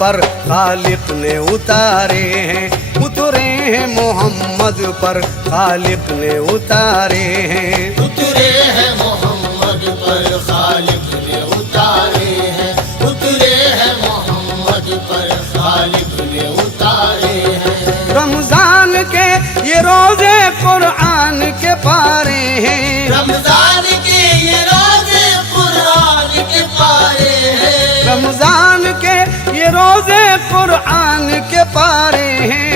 पर खालिक ने उतारे हैं, उतरे हैं मोहम्मद पर खालिक ने उतारे हैं। उतरे हैं मोहम्मद पर खालिक ने उतारे हैं, उतरे हैं मोहम्मद पर खालिक ने उतारे हैं। रमजान के ये रोजे कुरान के पारे हैं, रमजान के ये रोजे कुरान के पारे हैं, रमजान के ये रोजे कुरान के पारे हैं।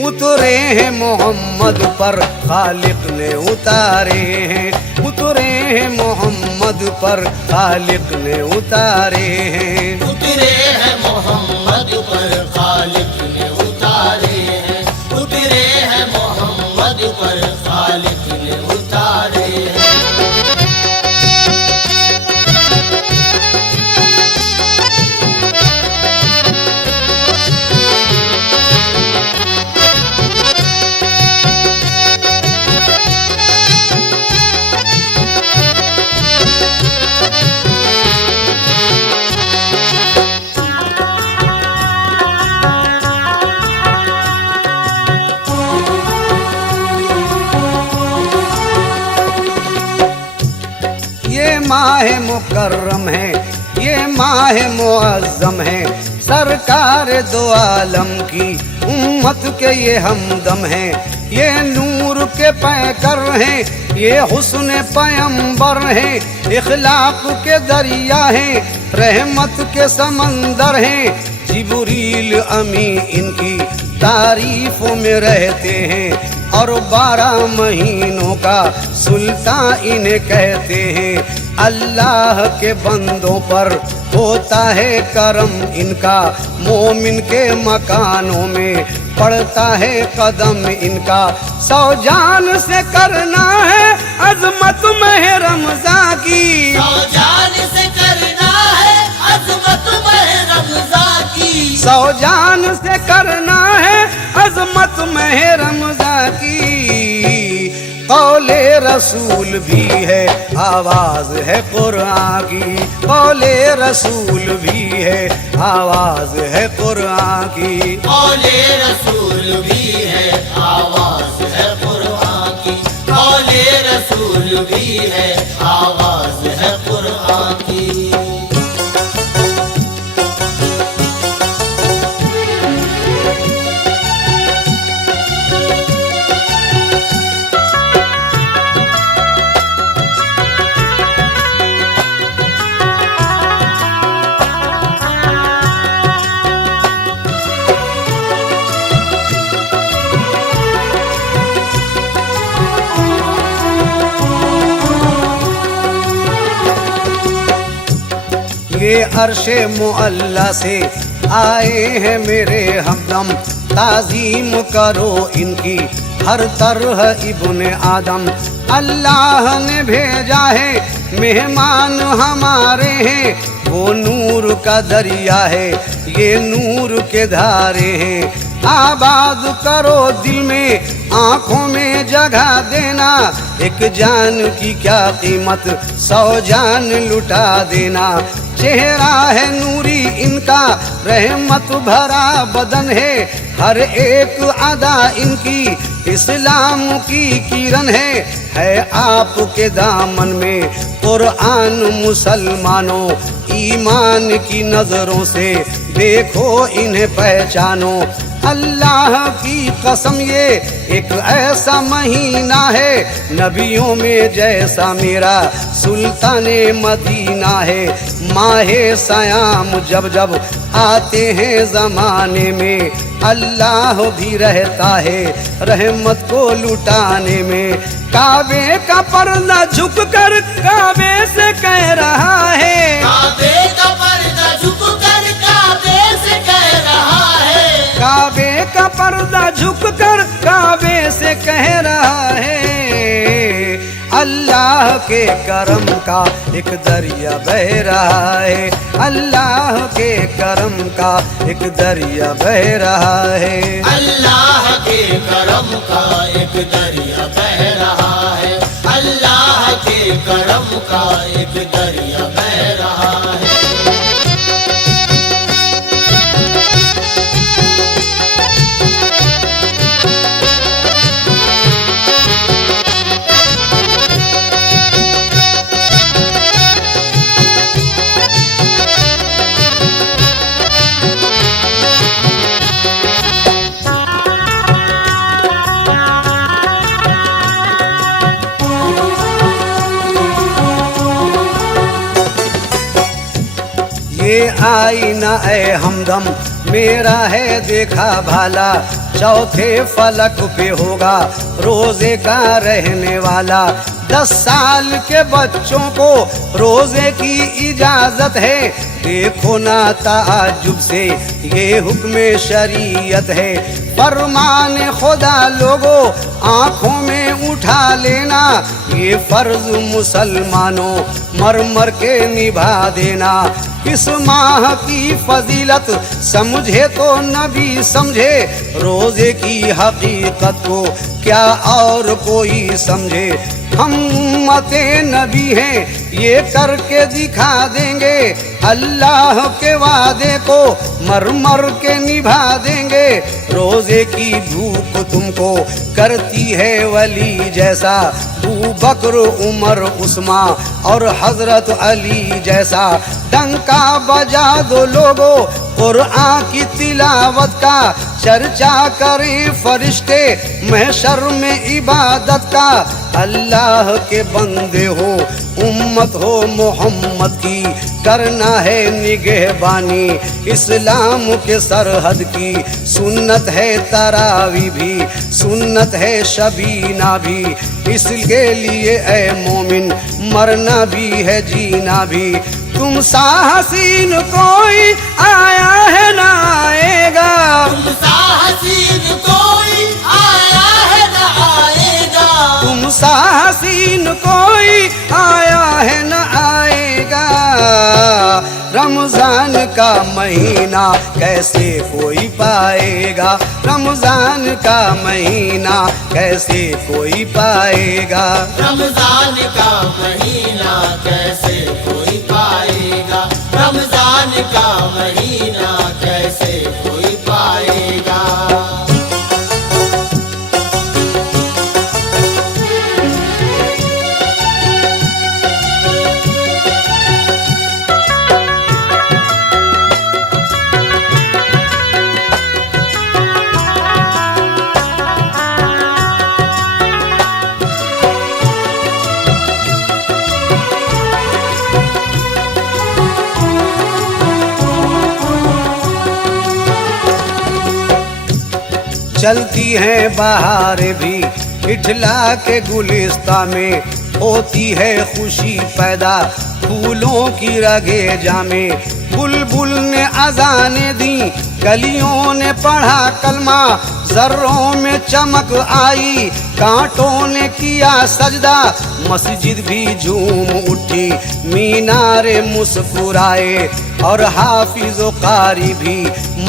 उतरे हैं मोहम्मद पर खालिक ने उतारे हैं, उतरे हैं मोहम्मद पर खालिक ने उतारे हैं। उतरे हैं मोहम्मद पर खालिक ने उतारे हैं, उतरे हैं मोहम्मद पर खालिक ने उतारे हैं। ये माह मुकर्रम है, ये माह मुअज़्ज़म है, सरकार दो आलम की उम्मत के ये हमदम है। ये नूर के पैकर हैं, ये हुस्न पैगंबर हैं, इखलाक के दरिया हैं, रहमत के समंदर हैं। जिब्रील अमी इनकी तारीफों में रहते हैं और 12 महीनों का सुल्तान इन्हें कहते हैं। अल्लाह के बंदों पर होता है करम इनका, मोमिन के मकानों में पड़ता है कदम इनका। 100 जान से करना है अजमत में रमज़ान की, 100 जान से करना है अजमत में रमज़ान की, 100 जान से करना है अजमत में रमज़ान की। कौले रसूल भी है, आवाज है कुरान की, कौले रसूल भी है, आवाज है कुरान की। कौले रसूल भी है, आवाज है कुरान की, कौले रसूल भी है, आवाज है कुरान की। ये अर्शे मुअल्ला से आए हैं मेरे हमदम, ताज़ीम करो इनकी हर तरह इब्ने आदम। अल्लाह ने भेजा है मेहमान हमारे हैं, वो नूर का दरिया है, ये नूर के धारे हैं। आबाद करो दिल में, आंखों में जगह देना, एक जान की क्या कीमत 100 जान लुटा देना। चेहरा है नूरी इनका, रहमत भरा बदन है, हर एक अदा इनकी इस्लाम की किरण है आपके दामन में कुरान। मुसलमानों ईमान की नजरों से देखो इन्हें पहचानो। अल्लाह की कसम ये एक ऐसा महीना है, नबियों में जैसा मेरा सुल्ताने मदीना है। माहे सयाम जब जब आते हैं जमाने में, अल्लाह भी रहता है रहमत को लुटाने में। काबे का पर्दा झुक कर काबे से कह रहा है, काबे का पर्दा झुक कर काबे से कह रहा है, काबे का पर्दा झुक कर काबे से कह रहा है। अल्लाह के करम का एक दरिया बह रहा है, अल्लाह के करम का एक दरिया बह रहा है। अल्लाह के करम का एक दरिया बह रहा है, अल्लाह के करम का एक दरिया बह रहा है। ये आईना ए हमदम मेरा है देखा भाला, चौथे फलक पे होगा रोजे का रहने वाला। 10 साल के बच्चों को रोजे की इजाजत है, देखो ना ताज्जुब से ये हुक्म शरीयत है। फरमान खुदा लोगों आंखों में उठा लेना, ये फर्ज मुसलमानों मर मर के निभा देना। इस माह की फजीलत समझे तो नबी समझे, रोजे की हकीकत को क्या और कोई समझे। हम उम्मते नबी हैं ये करके दिखा देंगे, अल्लाह के वादे को मर मर के निभा देंगे। रोजे की भूख तुमको करती है वली जैसा, अबू बकर उमर उस्मा और हजरत अली जैसा। डंका बजा दो लोगो कुरआन की तिलावत का, चर्चा करें फरिश्ते महशर में इबादत का। अल्लाह के बंदे हो उम्मत हो मोहम्मद की, करना है निगहबानी इस्लाम के सरहद की। सुन्नत है तरावी भी, सुन्नत है शबीना भी, इसके लिए ए मोमिन मरना भी है जीना भी। तुम सा हसीन कोई आया है ना आएगा, तुम सा हसीन कोई आया है न आएगा, तुम सा हसीन कोई आया है न आएगा। रमजान का महीना कैसे कोई पाएगा, रमजान का महीना कैसे कोई पाएगा। रमजान का महीना कैसे कोई पाएगा, रमजान का महीना कैसे कोई पाएगा। चलती हैं बहारें भी इठला के गुलिस्ता में, होती है खुशी पैदा फूलों की रगे जामे। बुलबुल ने अजाने दी कलियों ने पढ़ा कलमा, जर्रों में चमक आई कांटों ने किया सजदा। मस्जिद भी झूम उठी मीनारे मुस्कुराए, और हाफिज व कारी भी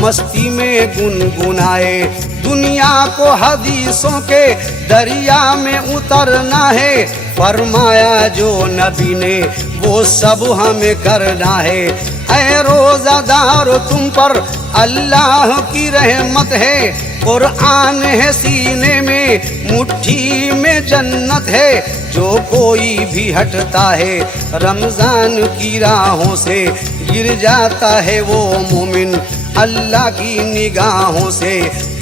मस्ती में गुनगुनाए। दुनिया को हदीसों के दरिया में उतरना है, फरमाया जो नबी ने वो सब हमें करना है। ऐ रोजादार तुम पर अल्लाह की रहमत है, कुरआन है सीने में मुट्ठी में जन्नत है। जो कोई भी हटता है रमजान की राहों से, गिर जाता है वो मोमिन अल्लाह की निगाहों से।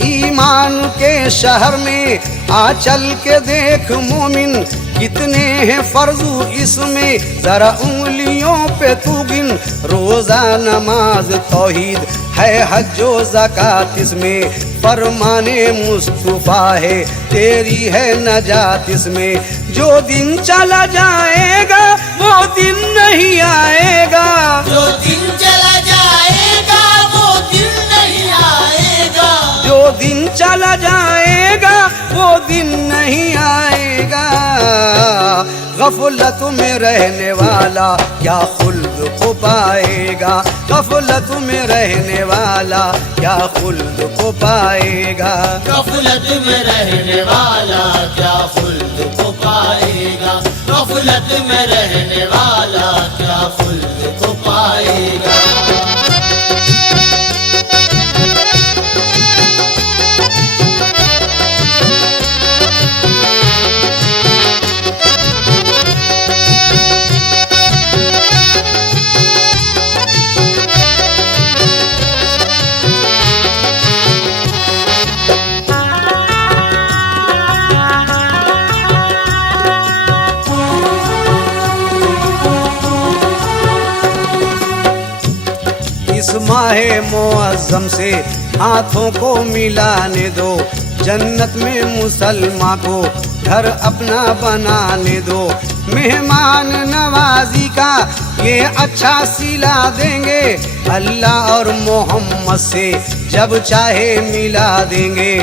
ईमान के शहर में आ चल के देख मोमिन, कितने हैं फर्जू इसमें जरा उंगलियों पे तू गिन। रोजा नमाज तौहीद है हज्जो ज़कात इसमें, फरमाने मुस्तफा है तेरी है नजात इसमें। जो दिन चला जाएगा वो दिन नहीं आएगा, जो दिन चला जाएगा वो दिन नहीं आएगा, जो दिन चला जाएगा वो दिन नहीं आएगा। गफलत में रहने वाला क्या खुल्द को पाएगा, गफलत में रहने वाला क्या खुल्द को पाएगा। गफलत में रहने वाला क्या खुल्द को पाएगा, गफलत में रहने वाला क्या खुल्द को पाएगा। माहे मुअज्जम से हाथों को मिलाने दो, जन्नत में मुसलमान को घर अपना बनाने दो। मेहमान नवाजी का ये अच्छा सिला देंगे, अल्लाह और मोहम्मद से जब चाहे मिला देंगे।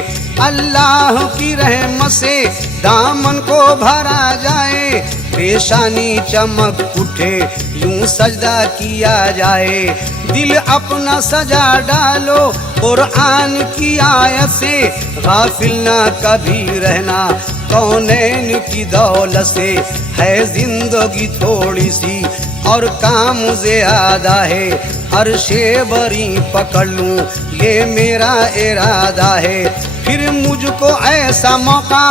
अल्लाह की रहमत से दामन को भरा जाए, पेशानी चमक उठे यूं सजदा किया जाए। दिल अपना सजा डालो कुरान की आयत से, गाफिल ना कभी रहना कौनैन की दौलत से। है जिंदगी थोड़ी सी और काम ज़्यादा है, अर्शे बरी पकड़ लूं ये मेरा इरादा है। फिर मुझको ऐसा मौका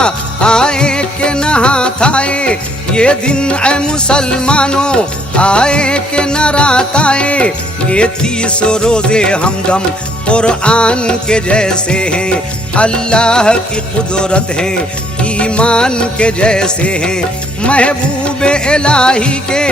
आए कि न हाथ आए, ये दिन ऐ मुसलमानों आए कि न रात आए। ये 30 रोजे हमदम कुरान के जैसे हैं, अल्लाह की कुदरत है ईमान के जैसे हैं। महबूब इलाही के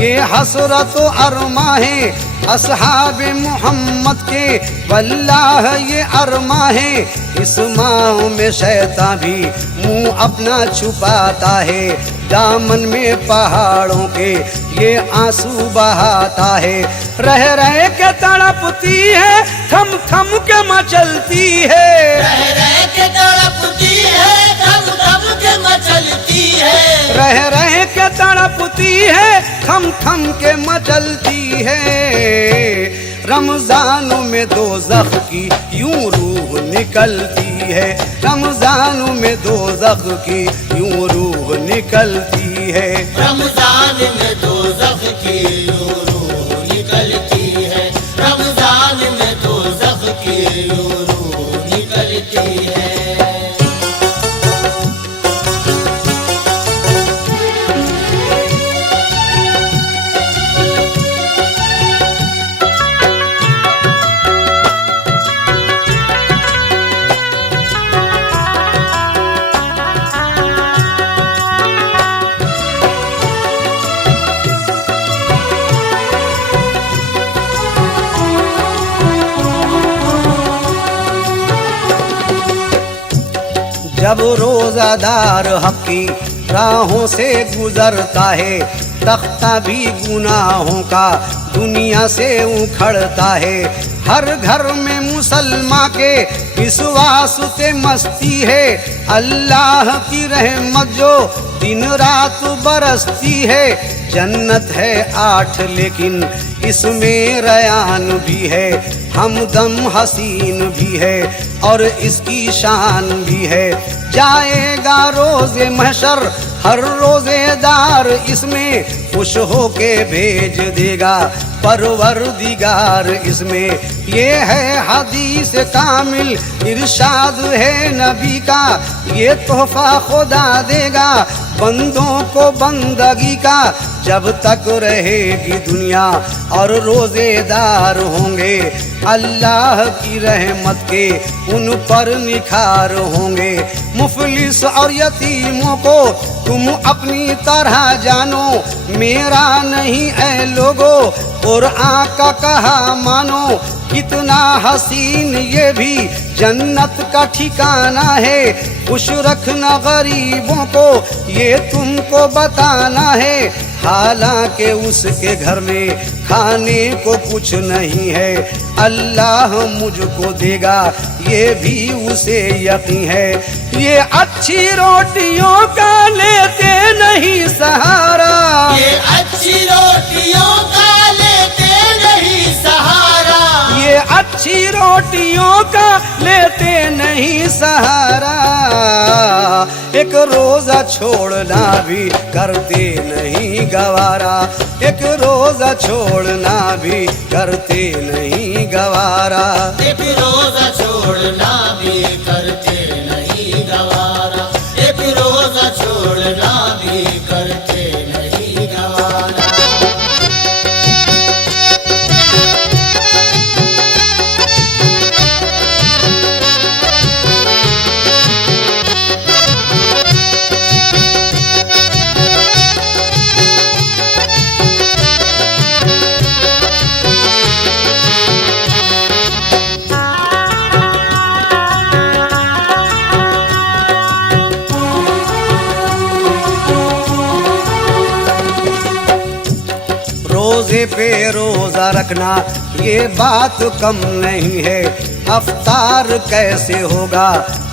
ये हसरत अरमा है, असहाब मोहम्मद के वल्लाह ये अरमा है। इस माह में शैतान भी मुंह अपना छुपाता है, दामन में पहाड़ों के ये आंसू बहाता है। रह रह के तड़पती है, थम थम के मचलती है, रह रह के तड़पती है, थम थम के मचलती है। रह रह के तड़पती है, थम थम के मचलती है। रमजान में दोज़ख की यूं रूह निकलती है, रमजान में दोज़ख की यूं रूह निकलती है। रमजान में दोज़ख की यूं रूह निकलती है, रमजान में दोज़ख की यूं रूह निकलती है। जब रोजादार हक की राहों से गुजरता है, तख्ता भी गुनाहों का दुनिया से उखड़ता है। हर घर में मुसलमान के विश्वास से मस्ती है, अल्लाह की रहमत जो दिन रात बरसती है। जन्नत है 8 लेकिन इसमें रयान भी है, हमदम हसीन भी है और इसकी शान भी है। जाएगा रोज़े महशर हर रोजेदार, इसमें खुश होके भेज देगा परवरदिगार इसमें। ये है हदीस कामिल इरशाद है नबी का, ये तोहफा खुदा देगा बंदों को बंदगी का। जब तक रहेगी दुनिया और रोजेदार होंगे, अल्लाह की रहमत के उन पर निखार होंगे। मुफलिस और यतीमों को तुम अपनी तरह जानो, मेरा नहीं ऐ लोगो कुरान का कहा मानो। कितना हसीन ये भी जन्नत का ठिकाना है, खुश रखना गरीबों को ये तुमको बताना है। हालांकि उसके घर में खाने को कुछ नहीं है, अल्लाह मुझको देगा ये भी उसे यकीन है। ये अच्छी रोटियों का लेते नहीं सहारा, ये अच्छी रोटियों का लेते नहीं सहारा, ये अच्छी रोटियों का लेते नहीं सहारा। एक रोजा छोड़ना भी करते नहीं गवारा, एक रोजा छोड़ना भी करते नहीं गवारा। एक रोजा छोड़ना भी करते नहीं गवारा, एक रोजा छोड़ना भी करते नहीं गवारा। पे रोजा रखना ये बात कम नहीं है। अफ्तार कैसे होगा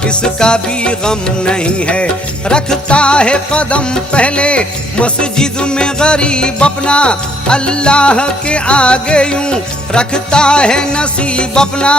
इसका भी गम नहीं है। रखता है कदम पहले मस्जिद में गरीब अपना, अल्लाह के आगे यूं रखता है नसीब अपना।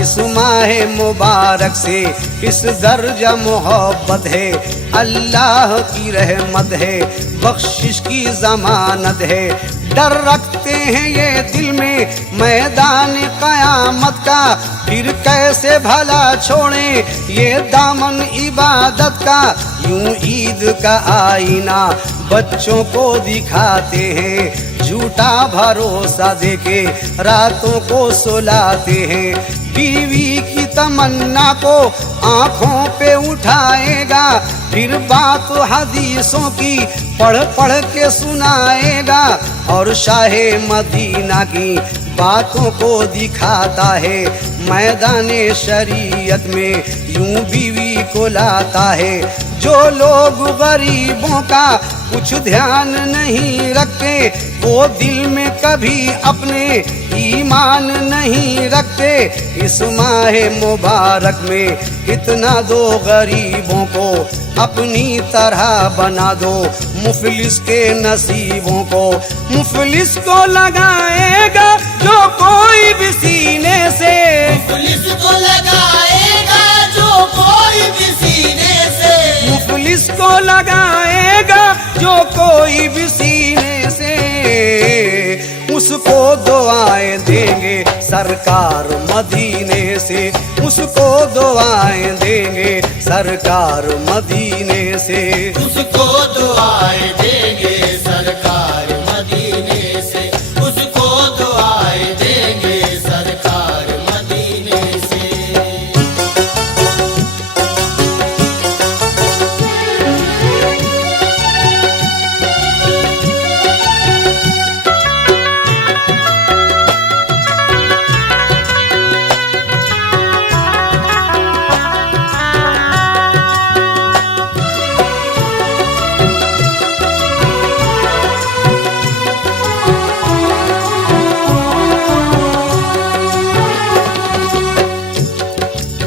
इस माह मुबारक से इस दर्जा मोहब्बत है, अल्लाह की रहमत है, बख्शिश की जमानत है। डर रखते हैं ये दिल में मैदान कयामत का, फिर कैसे भला छोड़ें ये दामन इबादत का। यूं ईद का आईना बच्चों को दिखाते हैं, झूठा भरोसा देके रातों को सुलाते हैं। बीवी की तमन्ना को आंखों पे उठाएगा, फिर बात हदीसों की पढ़ पढ़ के सुनाएगा। और शाहे मदीना की बातों को दिखाता है, मैदाने शरीयत में यूं बीवी को लाता है। जो लोग गरीबों का कुछ ध्यान नहीं रखते, वो दिल में कभी अपने ईमान नहीं रखते। इस माह मुबारक में इतना दो गरीबों को अपनी तरह बना दो, मुफलिस के नसीबों को। मुफलिस को लगाएगा जो कोई भी सीने से, पुलिस को लगाएगा जो कोई भी सीने से, मुफलिस को लगाएगा जो कोई भी सीने से। उसको दुआएं देंगे सरकार मदीने से, उसको दुआएं देंगे सरकार मदीने से। उसको दुआएं देंगे सरकार मदीने से, उसको दुआएं देंगे सरकार मदीने से।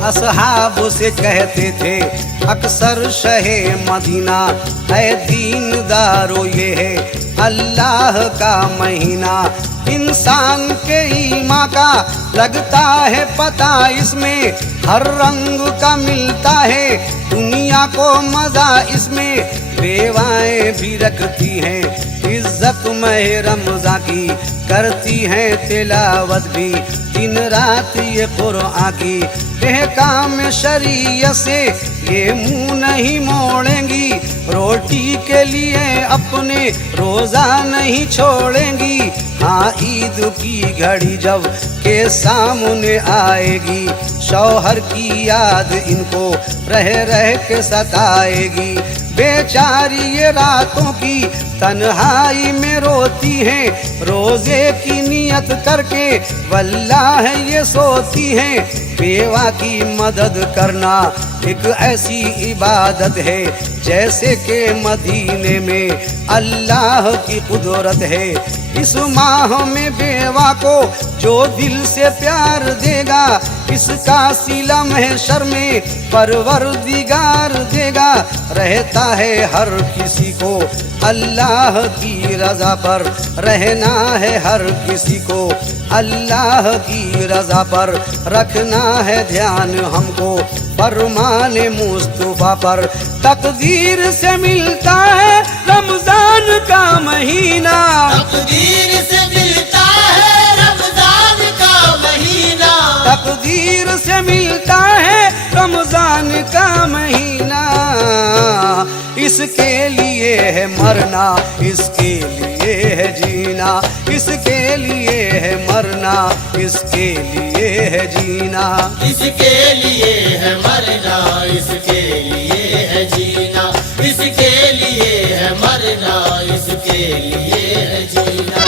असहाब से कहते थे अक्सर शहे मदीना, है दीनदारो ये है अल्लाह का महीना। इंसान के ईमान का लगता है पता, इसमें हर रंग का मिलता है दुनिया को मजा इसमें। बेवाएं भी रखती हैं इज्जत में रमज़ा की, करती हैं तिलावत भी दिन रात ये कुरान की। काम शरीयत से ये मुंह नहीं मोड़ेंगी, रोटी के लिए अपने रोजा नहीं छोड़ेंगी। हाँ ईद की घड़ी जब के सामने आएगी, शौहर की याद इनको रह रह के सताएगी। बेचारी ये रातों की तन्हाई में रोती हैं, रोजे की नियत करके वल्लाह ये सोती हैं। बेवा की मदद करना एक ऐसी इबादत है जैसे के मदीने में अल्लाह की कुदरत है। इस माह में बेवा को जो दिल से प्यार देगा, इसका सिला महशर में परवरदिगार देगा। रहता है हर किसी को अल्लाह की रजा पर, रहना है हर किसी को अल्लाह की रजा पर। रखना है ध्यान हमको फरमाने मुस्तफा पर। तकदीर से मिलता है रमजान का महीना, तकदीर से मिलता है रमजान का महीना, तकदीर से मिलता है रमजान का महीना। इसके लिए है मरना, इसके लिए है जीना, इसके लिए है मरना, इसके लिए है जीना। इसके लिए है मरना, इसके लिए है जीना, इसके लिए है मरना, इसके लिए है जीना।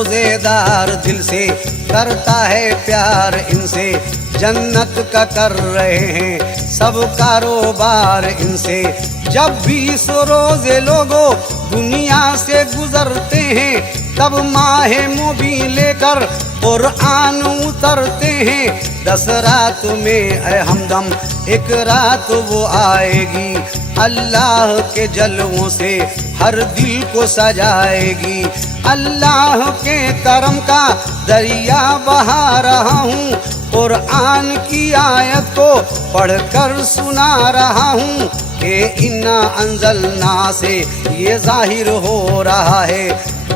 रोजेदार दिल से करता है प्यार इनसे, जन्नत का कर रहे हैं सब कारोबार इनसे। जब भी इस रोजे लोगों दुनिया से गुजरते हैं, तब माहे मुबीन लेकर कुरान उतरते हैं। 10 रात में ऐ हमदम एक रात वो आएगी, अल्लाह के जलवों से हर दिल को सजाएगी। अल्लाह के करम का दरिया बहा रहा हूँ, कुरान की आयत को पढ़कर सुना रहा हूँ कि इन्ना अंजलना से ये जाहिर हो रहा है।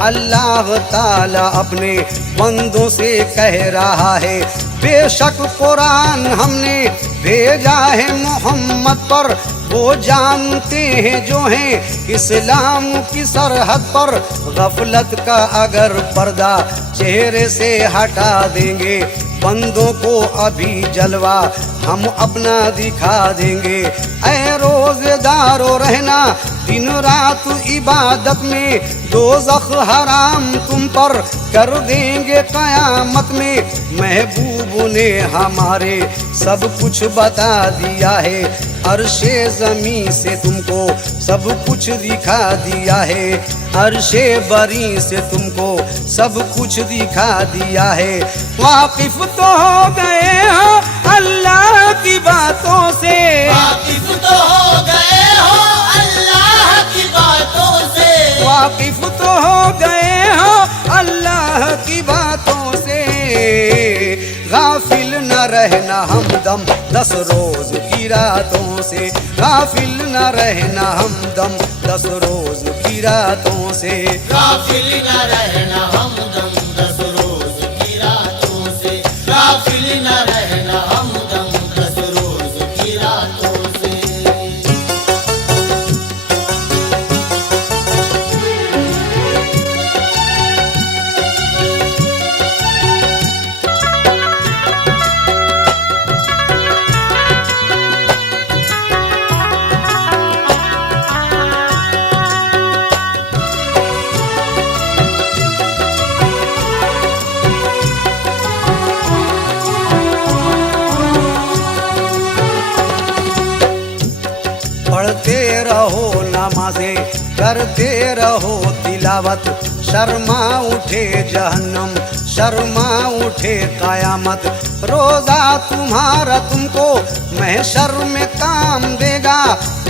अल्लाह ताला अपने बंदों से कह रहा है, बेशक कुरान हमने भेजा है मोहम्मद पर, वो जानते हैं जो हैं इस्लाम की सरहद पर। गफलत का अगर पर्दा चेहरे से हटा देंगे, बंदों को अभी जलवा हम अपना दिखा देंगे। ऐ रोजेदारो रहना दिन रात इबादत में, दोज़ख हराम तुम पर कर देंगे कयामत में। महबूब ने हमारे सब कुछ बता दिया है, अर्शे ज़मीं से तुमको सब कुछ दिखा दिया है, अर्शे बरी से तुमको सब कुछ दिखा दिया है। वाकिफ तो हो गए हो अल्लाह की बातों से, वाकिफ तो हो गए हो अल्लाह की बातों से, वाकिफ तो हो गए हो अल्लाह की बातों से। गाफिल न रहना हमदम 10 रोज की रातों से, गाफिल न रहना हमदम 10 रोज की रातों से। गाफिल न रहना हमदम 10 रोज की रातों से, गाफिल न रहना हमदम 10 रोज की रातों से। पढ़ते रहो नमाज़ें, करते रहो तिलावत, शर्मा उठे जहन्नम, शर्मा उठे कयामत। रोज़ा तुम्हारा तुमको महशर में काम देगा,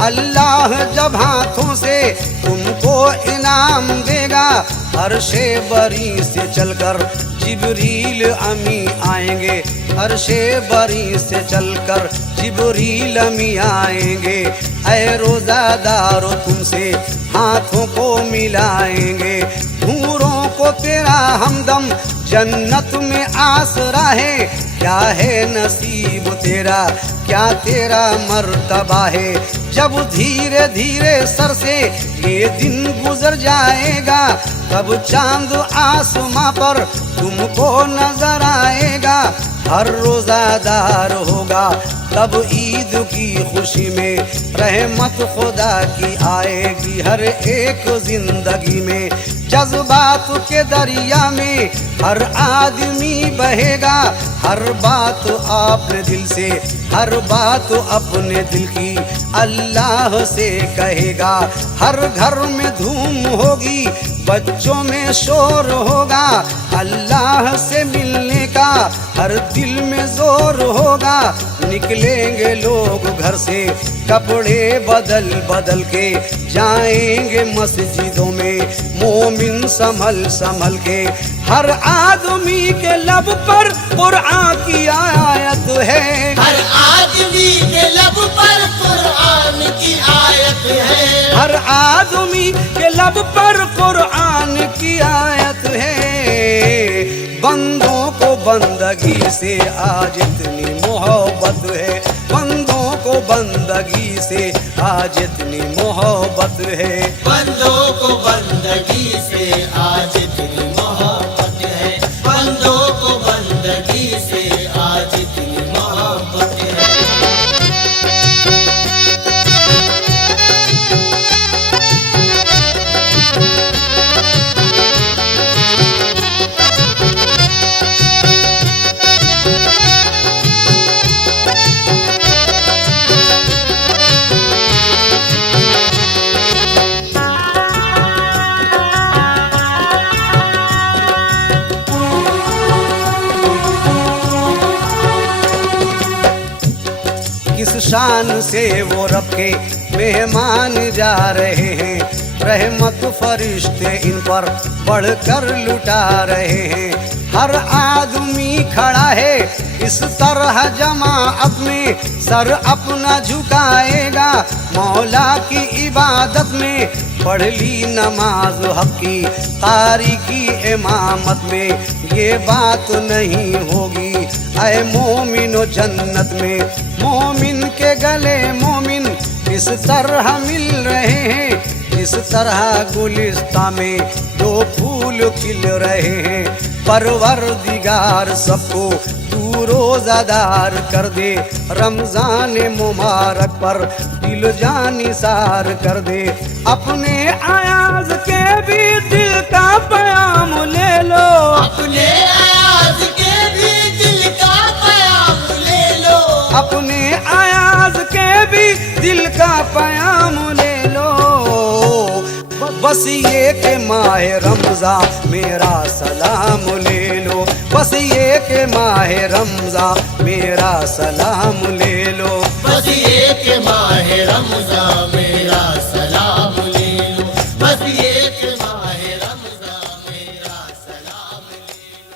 अल्लाह जब हाथों से तुमको इनाम देगा। अर्शे बरी से चलकर जिब्रील अमी आएंगे, अर्शे बरी से चलकर जिब्रील अमी आएंगे। ऐ रोज़ादारो तुमसे हाथों को मिलाएंगे, हूरों को तेरा हमदम जन्नत में आसरा है। क्या है नसीब तेरा, क्या तेरा मर्तबा है, जब धीरे धीरे सर से ये दिन गुजर जाएगा, तब चांद आसमां पर तुमको नजर आएगा। हर रोज़ादार होगा तब ईद की खुशी में, रहमत खुदा की आएगी हर एक जिंदगी में। जज्बात के दरिया में हर आदमी बहेगा, हर बात अपने दिल से, हर बात अपने दिल की अल्लाह से कहेगा। हर घर में धूम होगी, बच्चों में शोर होगा, अल्लाह से मिलने का हर दिल में जोर होगा। निकलेंगे लोग घर से कपड़े बदल बदल के, जाएंगे मस्जिदों में मोमिन संभल संभल के। हर आदमी के लब पर कुरान की आयत है, हर आदमी के लब पर कुरान की आयत है, हर आदमी के लब पर कुरान की आयत है। बंदों को बंदगी से आज इतनी मोहब्बत है, बंदों को बंदगी से आज इतनी मोहब्बत है। बंदों को बंदगी से आज इतनी मोहब्बत है, बंदों को बंदगी से आज इतनी मोहब्बत है। किस शान से वो रब के मेहमान जा रहे हैं, रहमत फरिश्ते इन पर बढ़कर लुटा रहे हैं। हर आदमी खड़ा है इस तरह जमाअत में, सर अपना झुकाएगा मौला की इबादत में। पढ़ ली नमाज हक की कारी की इमामत में, ये बात नहीं होगी ऐ मोमिनो जन्नत में। मोमिन के गले मोमिन इस तरह मिल रहे हैं, इस तरह गुलिस्ता में दो फूल खिल रहे हैं। परवरदिगार सबको तू रोज़ादार कर दे, रमजान मुबारक पर दिल जान निसार कर दे। अपने अयाज के भी दिल का प्याम ले लो, अपने अयाज के भी दिल का प्याम ले लो, अपने अयाज के भी दिल का प्याम ले लो। बस ये के माह रमज़ा मेरा सलाम ले लो, बस ये के माह रमज़ा मेरा सलाम ले लो। बस एक माह रमज़ान मेरा सलाम ले लो, बस एक माह रमज़ान मेरा सलाम ले लो।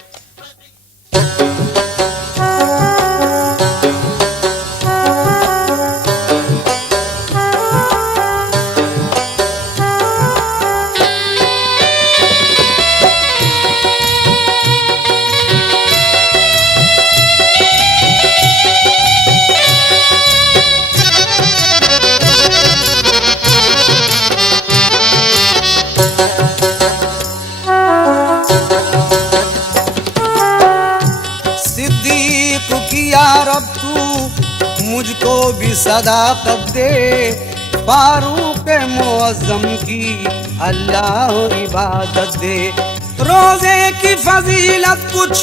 सिद्दीक किया रब तू मुझको भी सदाकत दे, फारूक मुअज़्ज़म की अल्लाह इबादत दे। रोज़े की फजीलत कुछ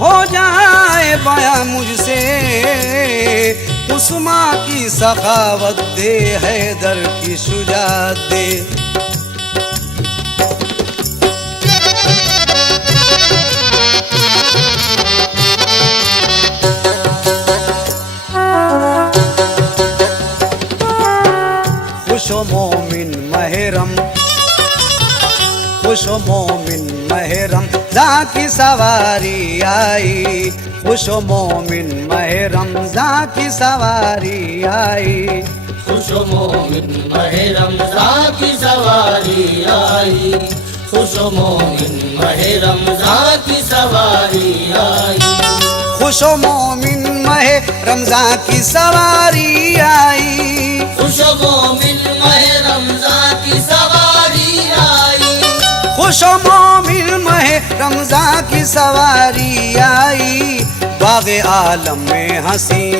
हो जाए बया मुझसे, उस्मा की सखावत दे, हैदर की शुजाअत दे। खुशो मोमिन महरम, खुशो मोमिन महरम जा की सवारी आई, खुशो मोमिन महरम जा की सवारी आई। खुशो मोमिन माह रमज़ान की सवारी आई, खुशो मोमिन माह रमज़ान की सवारी आई, खुशो मोमिन मह रमज़ान की सवारी आई, खुशो मोमिन माह रमज़ान की सवारी आई, खुशो मोमिन मह रमज़ान की सवारी आई। बाग़े आलम में हंसी,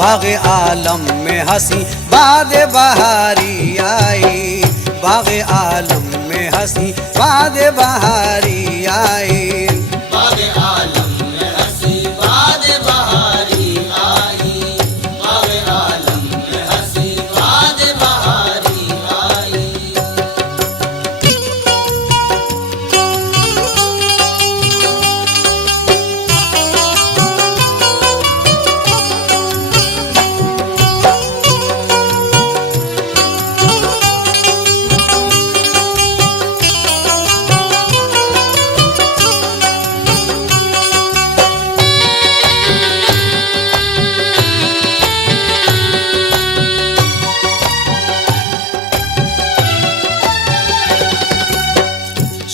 बाग़े आलम में हंसी बाद बहारी आई, बाग़े आलम में हंसी बाद बहारी आई। बाग़े आलम में हंसी बाद बहारी आई, बाग़े आलम में हंसी बाद बहारी आई।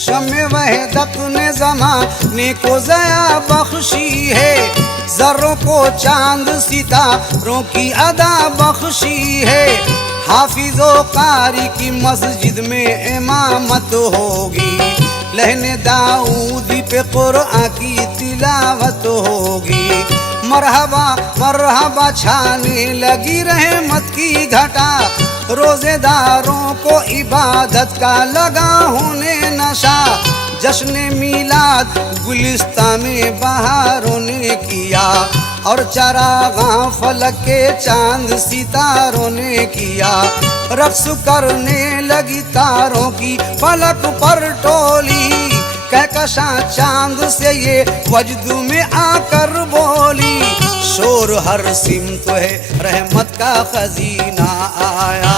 शम्मे वहदत ने ज़माने को ज़या बख्शी है, ज़र्रों को चांद सितारों की अदा बख्शी है। हाफिज़ो कारी की मस्जिद में इमामत होगी, लहने दाऊदी पे कुरआन की तिलावत होगी। मरहबा मरहबा छाने लगी रहमत की घटा, रोजेदारों को इबादत का लगा होने नशा। जश्न मीलाद गुलिस्ता में बहारों ने किया, और चरागां फलक के चांद सितारों ने किया। रक्स करने लगी तारों की फलक पर टोली, कहकशां चांद से ये वजद में आकर बोली। शोर और हर सिमत है रहमत का खजीना आया।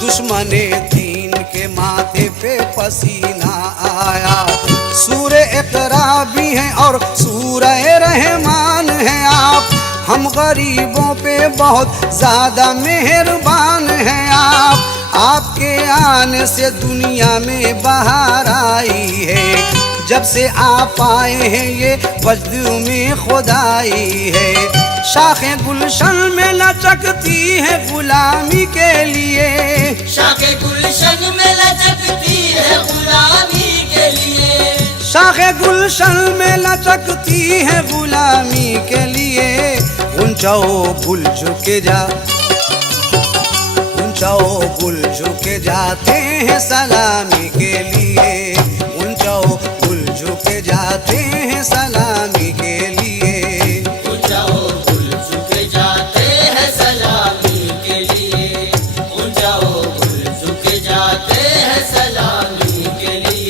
दुश्मने दीन के माथे पे पसीना आया। सूरे इक़रा भी हैं और सूरे रहमान हैं आप। हम गरीबों पे बहुत ज़्यादा मेहरबान हैं आप। आपके आने से दुनिया में बहार आई है। जब से आप आए हैं ये वजद में खुदाई है। शाखें गुलशन में लचकती है गुलामी के लिए। शाखे गुलशन में लचकती है गुलामी के लिए। शाखें गुलशन में लचकती है गुलामी के लिए। ऊंचाओ गुल झुके जा, ऊंचाओ गुल झुके जाते हैं सलामी के लिए। ऊंचाओ गुल झुके जाते हैं सलामी के लिए। ऊंचाओ गुल झुके जाते हैं सलामी के लिए। ऊंचाओ गुल झुके जाते हैं सलामी के लिए।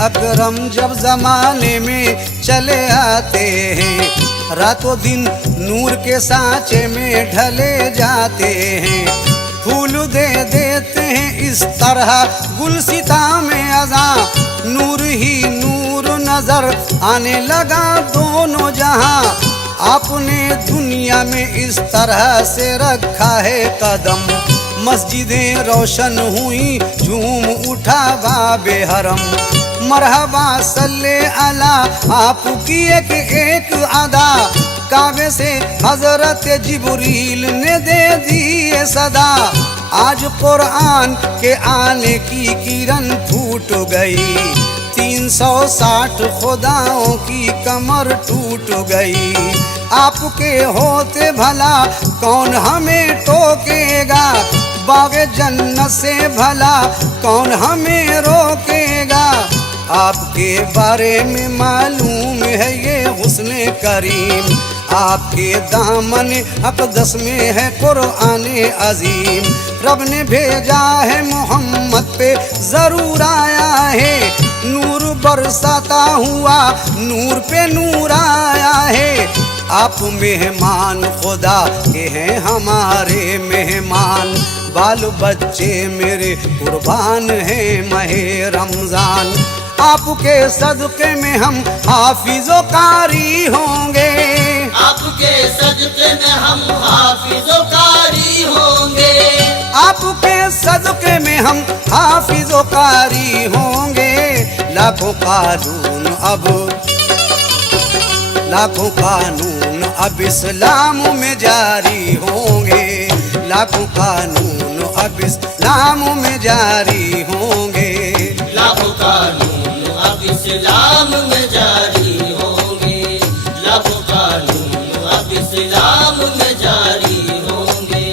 अकरम जब जमाने में चले आते हैं। रातों दिन नूर के सांचे में ढले जाते हैं। फूल दे देते हैं इस तरह गुलसिता में अज़ा। नूर ही नूर नजर आने लगा दोनों जहां। आपने दुनिया में इस तरह से रखा है कदम। मस्जिदें रोशन हुई झूम उठा बाबे हरम। मरहबा सल्ले अला आपकी एक एक अदा। काबे से हजरत जिब्रील ने दे दी ये सदा। आज कुरान के आने की किरण फूट गई। 360 खुदाओं की कमर टूट गई। आपके होते भला कौन हमें टोकेगा। बागे जन्नत से भला कौन हमें रोकेगा। आपके बारे में मालूम है ये हुस्न करीम। आपके दामन अक़दस में है कुरान अजीम। रब ने भेजा है मोहम्मद पे जरूर आया है। नूर बरसाता हुआ नूर पे नूर आया है। आप मेहमान खुदा के हैं हमारे मेहमान। बाल बच्चे मेरे कुर्बान हैं महे रमजान। आपके सदक़े में हम हाफिज़ो कारी होंगे। आपके सदक़े में हम हाफिज़ो कारी होंगे। आपके सदक़े में हम हाफिज़ो कारी होंगे। लाखों कानून अब इस्लाम में जारी होंगे। लाखों कानून अब इस्लाम में जारी होंगे। लाखों कानून अब इस्लाम में जारी होंगे। लाखों कानून अब इस्लाम में जारी होंगे।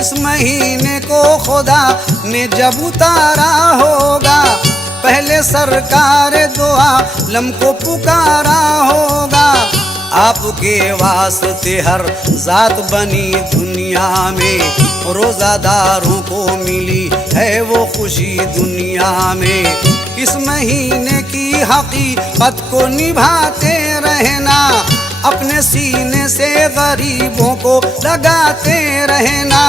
इस महीने को खुदा ने जब उतारा होगा। पहले सरकार दो आलम को पुकारा होगा। आपके वास्ते हर जात बनी दुनिया में। रोज़ादारों को मिली है वो खुशी दुनिया में। इस महीने की हकीकत को निभाते रहना। अपने सीने से गरीबों को लगाते रहना।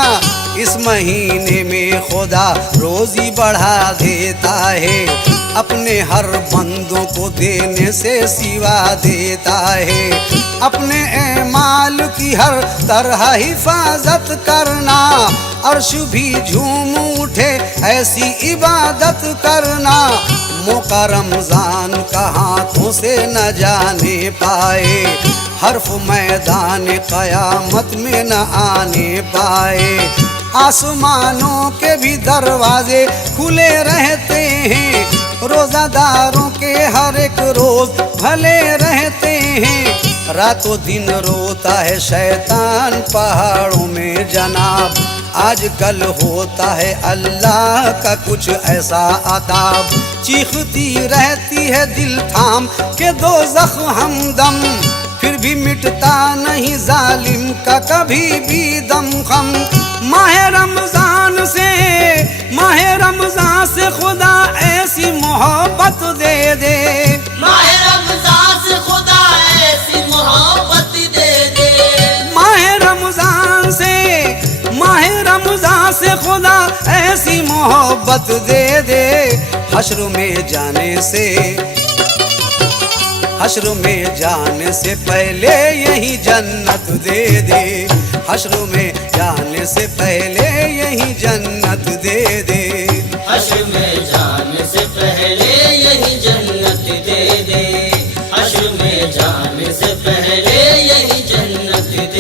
इस महीने में खुदा रोजी बढ़ा देता है, अपने हर बंदों को देने से सिवा देता है। अपने ऐमाल की हर तरह हिफाजत करना, अर्श भी झूम उठे ऐसी इबादत करना। मौका रमजान का हाथों से न जाने पाए, हर्फ मैदान कयामत में न आने पाए। आसमानों के भी दरवाजे खुले रहते हैं, रोजादारों के हर एक रोज भले रहते हैं। रातों दिन रोता है शैतान पहाड़ों में जनाब, आजकल होता है अल्लाह का कुछ ऐसा अताब। चीखती रहती है दिल थाम के दोज़ख हमदम, फिर भी मिटता नहीं जालिम का कभी भी दमखम। माह रमजान से खुदा ऐसी मोहब्बत दे दे, माह रमजान से खुदा ऐसी मोहब्बत दे दे। माह रमजान से खुदा ऐसी मोहब्बत दे दे। हश्र में जाने से पहले यही जन्नत दे दे, हश्र में जाने से पहले यही जन्नत दे दे। हश्र में जाने से पहले यही जन्नत दे दे, हश्र में जाने से पहले यही जन्नत दे दे।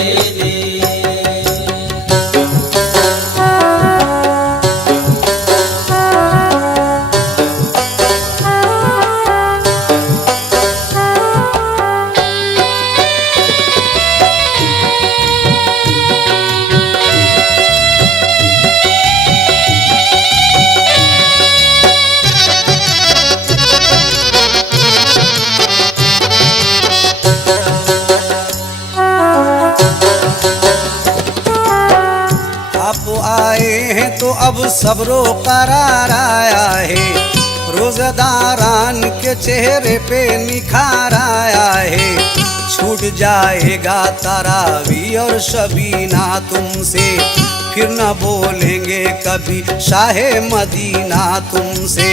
तो अब सब्रो करार आया है, रोज़दारान के चेहरे पे निखार आया है। छूट जाएगा तरावी और शबीना तुमसे, फिर न बोलेंगे कभी शाहे मदीना तुमसे।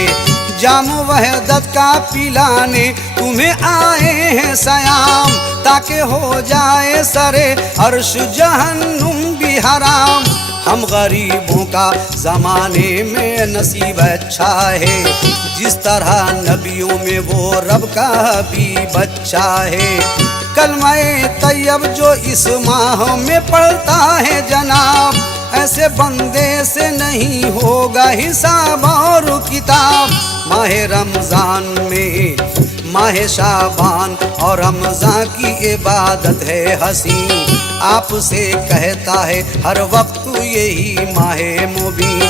जाम वहदत का पिलाने तुम्हें आए हैं सयाम, ताकि हो जाए सरे अर्श जहन्नुम भी हराम। हम गरीबों का ज़माने में नसीब अच्छा है, जिस तरह नबियों में वो रब का भी बच्चा है। कलमाए तैयब जो इस माह में पढ़ता है जनाब, ऐसे बंदे से नहीं होगा हिसाब और किताब। माह रमजान में माह शाबान और रमजान की इबादत है हसी, आपसे कहता है हर वक्त यही माहे मुबीन।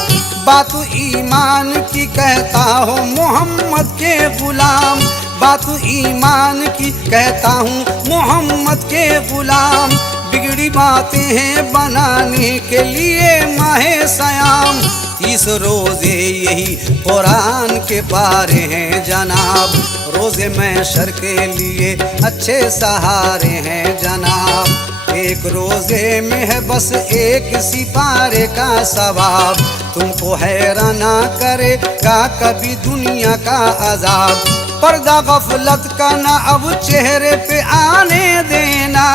बात ईमान की कहता हूँ मोहम्मद के गुलाम, बात ईमान की कहता हूँ मोहम्मद के गुलाम। बिगड़ी बातें हैं बनाने के लिए माहे सयाम, 30 रोजे यही कुरान के पारे हैं जनाब। रोजे मैशर के लिए अच्छे सहारे हैं जनाब, एक रोजे में है बस एक सिपारे का सवाब। तुमको हैरान ना करेगा कभी दुनिया का अजाब, पर्दा गफलत का ना अब चेहरे पे आने देना,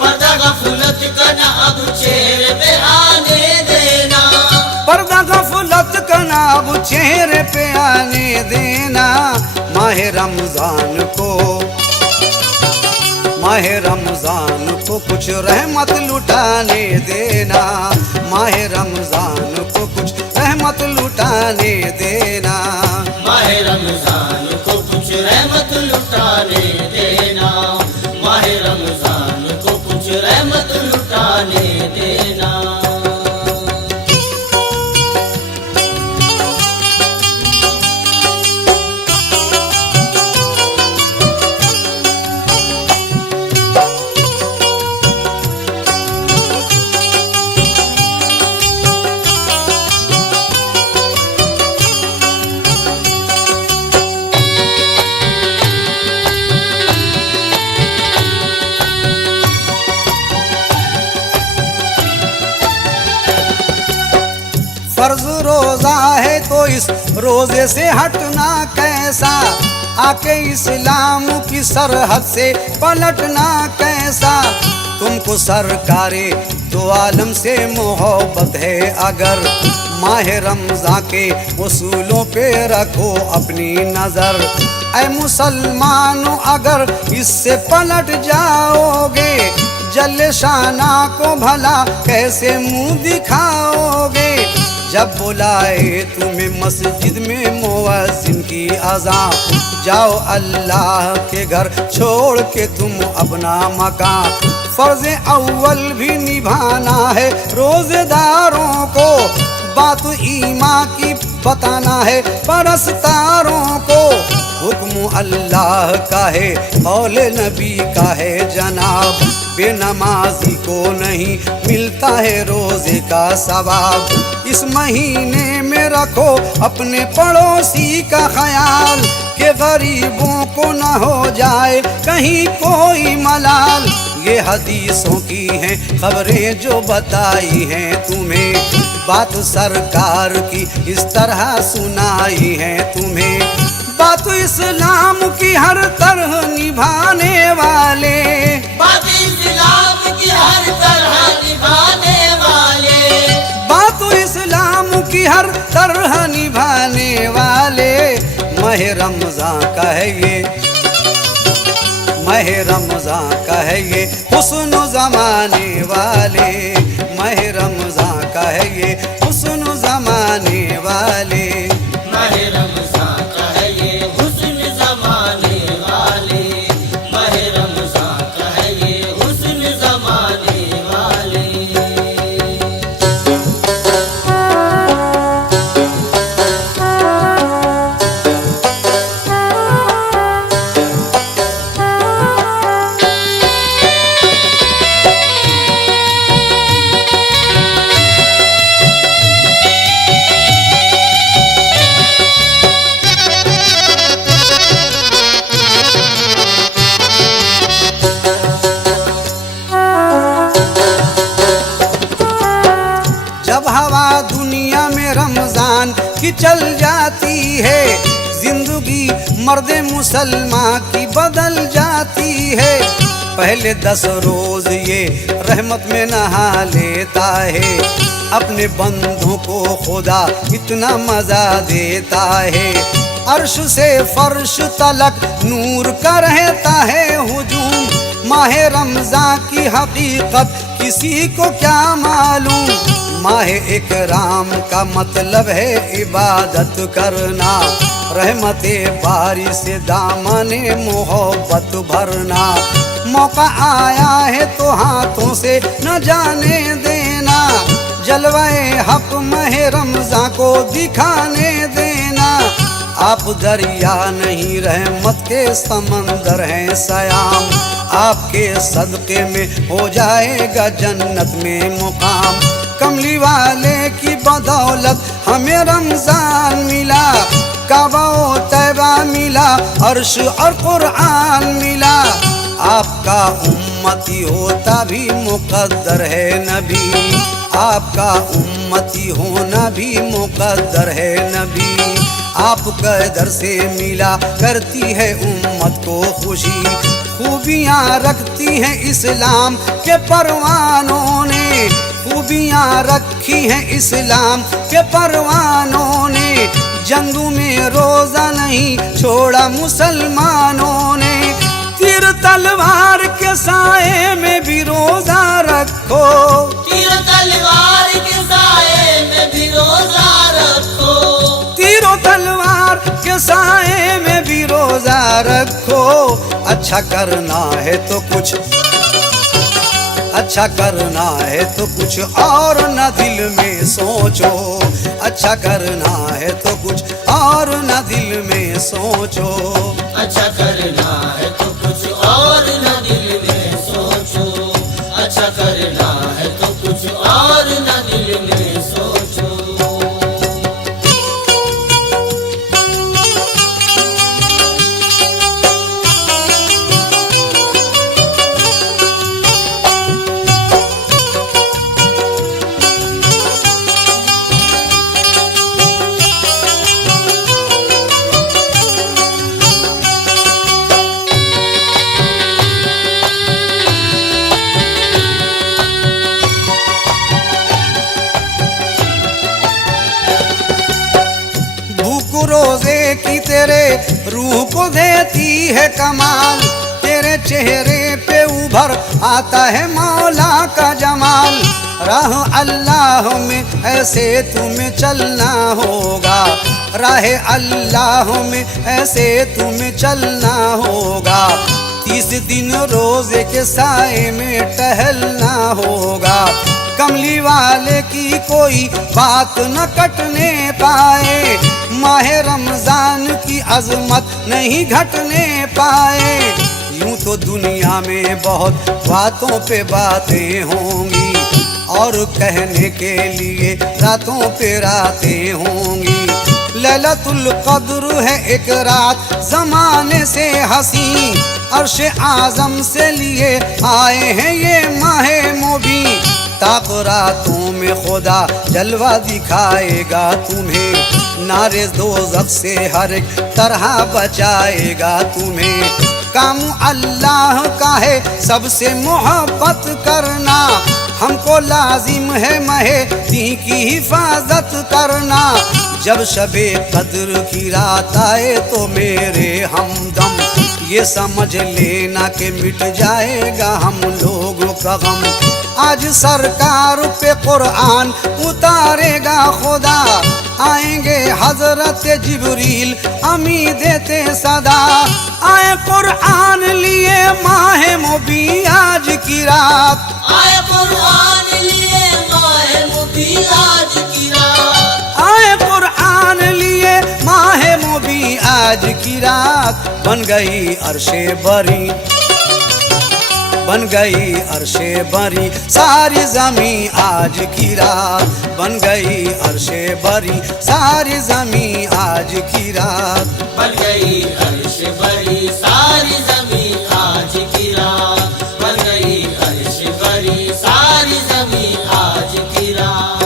पर्दा गफलत का ना अब चेहरे पे आने देना, पर्दा गफलत का ना अब चेहरे पे आने देना। माह रमजान को कुछ रहमत लुटाने देना, माह रमजान को कुछ रहमत लुटाने देना, माह रमजान को कुछ रहमत लुटाने देना, माह रमजान को कुछ रहमत लुटाने देना। तो इस रोजे से हटना कैसा, आके इस्लाम की सरहद से पलटना कैसा। तुमको सरकारे दो आलम से मोहब्बत है अगर, माह रमज़ान के उसूलों पे रखो अपनी नजर। ऐ मुसलमानों अगर इससे पलट जाओगे, जल शाना को भला कैसे मुंह दिखाओगे। जब बुलाए तुम्हें मस्जिद में मुअज्जिन की अज़ान, जाओ अल्लाह के घर छोड़ के तुम अपना मकान। फर्ज अव्वल भी निभाना है रोजेदारों को, बात ईमान की बताना है परस्तारों को। हुक्म अल्लाह का है कौल नबी का है जनाब, बेनमाजी को नहीं मिलता है रोजे का सवाब। इस महीने में रखो अपने पड़ोसी का ख्याल, कि गरीबों को न हो जाए कहीं कोई मलाल। ये हदीसों की हैं खबरें जो बताई हैं तुम्हें, बात सरकार की इस तरह सुनाई है तुम्हें। बात इस्लाम की हर तरह निभाने वाले, बात इस्लाम की हर तरह निभाने वाले, बात इस्लाम की हर तरह निभाने वाले। माह रमज़ान का है ये, माह रमज़ान का है ये हुस्न ज़माने वाले। माह रमज़ान का है ये हुस्न ज़माने वाले। माह रमज़ान का है ये हुस्न ज़माने वाले, माह रमज़ान का है ये हुस्न ज़माने वाले। जब हवा दुनिया में रमजान की चल जाती है, जिंदगी मर्द मुसलमान की बदल जाती है। पहले 10 रोज ये रहमत में नहा लेता है, अपने बंधुओं को खुदा इतना मजा देता है। अर्श से फर्श तलक नूर का रहता है हुजूम, माह रमजान की हकीकत किसी को क्या मालूम। माह इकराम का मतलब है इबादत करना, रहमते बारी से दामने मोहब्बत भरना। मौका आया है तो हाथों से न जाने देना, जलवाए हक माह रमजान को दिखाने देना। आप दरिया नहीं रहमत के समंदर हैं सयाम, आपके सदक़े में हो जाएगा जन्नत में मुकाम। कमली वाले की बदौलत हमें रमजान मिला, काबा व तैबा मिला, अर्श और कुरान मिला। आपका उम्मती होता भी मुकद्दर है नबी, आपका उम्मती होना भी मुकद्दर है नबी। आपका दर से मिला करती है उम्मत को खुशी, खूबियाँ रखती हैं इस्लाम के परवानों ने, खूबियाँ रखी हैं इस्लाम के परवानों ने। जंगों में रोजा नहीं छोड़ा मुसलमानों ने, तीर तलवार के साए में भी रोजा रखो, तीर तलवार के साए में भी रोजा रखो, तीरों तलवार के साए में भी रोजा रखो। अच्छा करना है तो कुछ, अच्छा करना है तो कुछ और न दिल में सोचो, अच्छा करना है तो कुछ और न दिल में सोचो। अच्छा करना है तो कुछ और न दिल में सोचो, अच्छा करना है तो कुछ और न दिल में सोचो। रूह को देती है कमाल, तेरे चेहरे पे उभर आता है मौला का जमाल। राह अल्लाह में ऐसे तुम्हें चलना होगा, राह अल्लाह में ऐसे तुम्हें चलना होगा। 30 दिन रोजे के साए में टहलना होगा। कमली वाले की कोई बात न कटने पाए, माहे रमजान की अजमत नहीं घटने पाए। यूं तो दुनिया में बहुत बातों पे बातें होंगी, और कहने के लिए रातों पे रातें होंगी। लैलतुल कद्र है एक रात ज़माने से हसी, अर्श आज़म से लिए आए हैं ये माहे मुबीन। ताक रातों में खुदा जलवा दिखाएगा तुम्हें, नारे दोज़ख से हर एक तरह बचाएगा तुम्हें। काम अल्लाह का है सबसे मोहब्बत करना, हमको लाजिम है महदी की हिफाजत करना। जब शबे कद्र की रात आए तो मेरे हमदम ये समझ लेना कि मिट जाएगा हम लोगों का गम। आज सरकार पे कुरान उतारेगा खुदा, आएंगे हजरत जिब्रील अमी देते सदा। आए कुरान लिए माहे मुबी आज की रात, आए कुरान लिए माहे मुबी आज की रात, आए कुरान लिए माहे मुबी आज की रात। बन गई अर्शे बरी, बन गई अर्शे बरी सारी ज़मी आज की रात, बन गई अर्शे बरी सारी ज़मी आज की रात। बन गई अर्श बरी सारी ज़मीं आज की रात, बन गई अर्श बरी सारी ज़मीं आज की रात।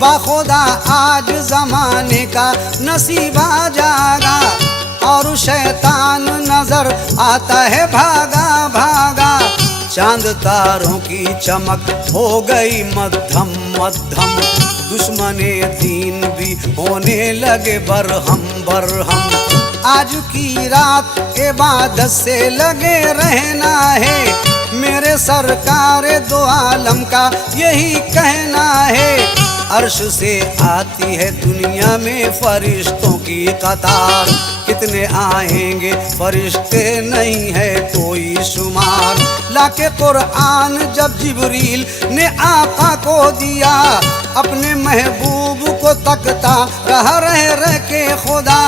बाखुदा आज जमाने का नसीबा जागा, और शैतान नजर आता है भागा भागा। चांद तारों की चमक हो गई मध्यम मध्यम, दुश्मने दीन भी होने लगे बरहम बरहम। आज की रात इबादत से लगे रहना है, मेरे सरकार दो आलम का यही कहना है। अर्श से आती है दुनिया में फरिश्तों की कतार, कितने आएंगे फरिश्ते नहीं है कोई शुमार। लाके कुरान जब जिब्रील ने आका को दिया, अपने महबूब को तकता रह के खुदा।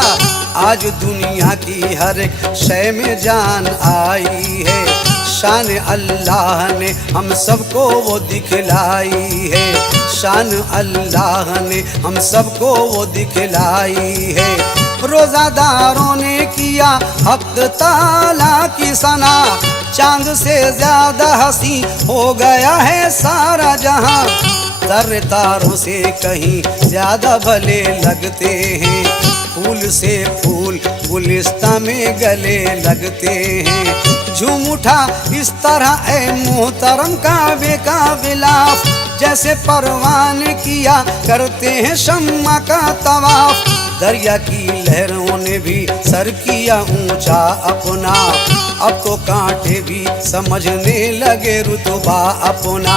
आज दुनिया की हर एक शय में जान आई है, शान अल्लाह ने हम सबको वो दिखलाई है, शान अल्लाह ने हम सबको वो दिखलाई है। रोज़ादारों ने किया हक ताला की सना, चांद से ज्यादा हंसी हो गया है सारा जहां। तर तारों से कहीं ज्यादा भले लगते हैं, फूल से फूल गुलिस्ता में गले लगते हैं। झूम उठा इस तरह ए मोहतरम काबे का गिलाफ, जैसे परवाने किया करते हैं शम्मा का तवाफ। दरिया की लहरों ने भी सर किया ऊंचा अपना, अब तो कांटे भी समझने लगे रुतबा अपना।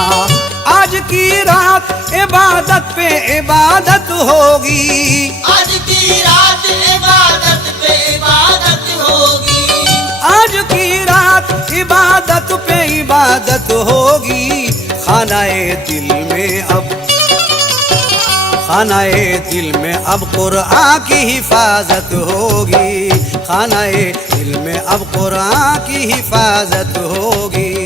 आज की रात इबादत पे इबादत होगी, आज की रात इबादत पे इबादत होगी, आज की रात इबादत पे इबादत होगी। खानाए दिल में अब, खानाए दिल में अब कुरान की हिफाजत होगी, खानाए दिल में अब कुरान की हिफाजत होगी।